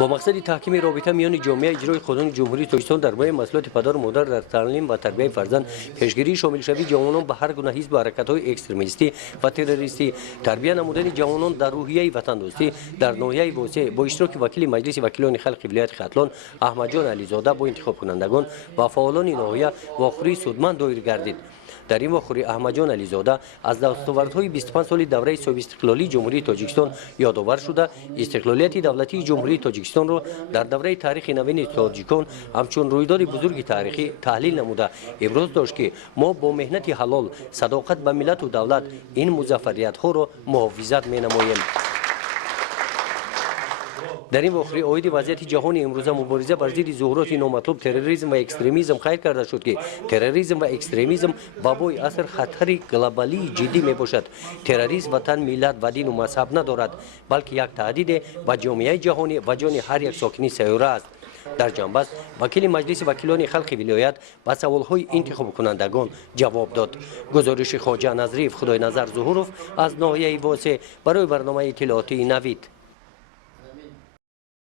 با مقصد تحکیم رابطه میان جامعه اجرای قانون جمهوری تاجیکستان درباره مسئولیت پدر و مادر در تعلیم و تربیت فرزند، پیشگیری شامل شوی جوانان به هر گونه حزب و حرکت‌های اکستریمیستی و تروریستی، تربیت نمودن جوانان در روحیه وطن دوستی در ناحیه واسع با اشتراک وکیل مجلس وکیلان خلق ولایت ختلان احمد جان علیزاده با انتخاب کنندگان و فعالان ناحیه واخوری سودمند دایر گردید. در این واخوری احمد جان علیزاده از دستاوردهای 25 سال دوره صاحب استقلالی جمهوری تاجیکستان یادآور شده استقلالیت دولتی جمهوری تاجیکستان را در دوره تاریخ نوین تاجیکان همچون رویداد بزرگ تاریخی تحلیل نموده ابراز داشت که ما با مهنت حلال صداقت به ملت و دولت این موفقیت ها را محافظت می نماییم. در این واخری اوید وضعیت جهانی امروزه مبارزه بر ضد ظهورات نامطلوب تروریسم و اکستریمیسم خیر کرده شد که تروریسم و اکستریمیسم بابای اثر خطری گلوبالی جدی می باشد. تروریسم وطن، ملت و دین و مذهب ندارد، بلکه یک تهدید به جامعه جهانی و جان هر یک ساکن سیاره است. در جنبش وکیل مجلس وکیلان خلق ولایت با سوالهای انتخاب کنندگان جواب داد. گزارش خواجه نظریف خدای نظر ظهورов از ناحیه واسع برای برنامه اطلاعاتی نوید.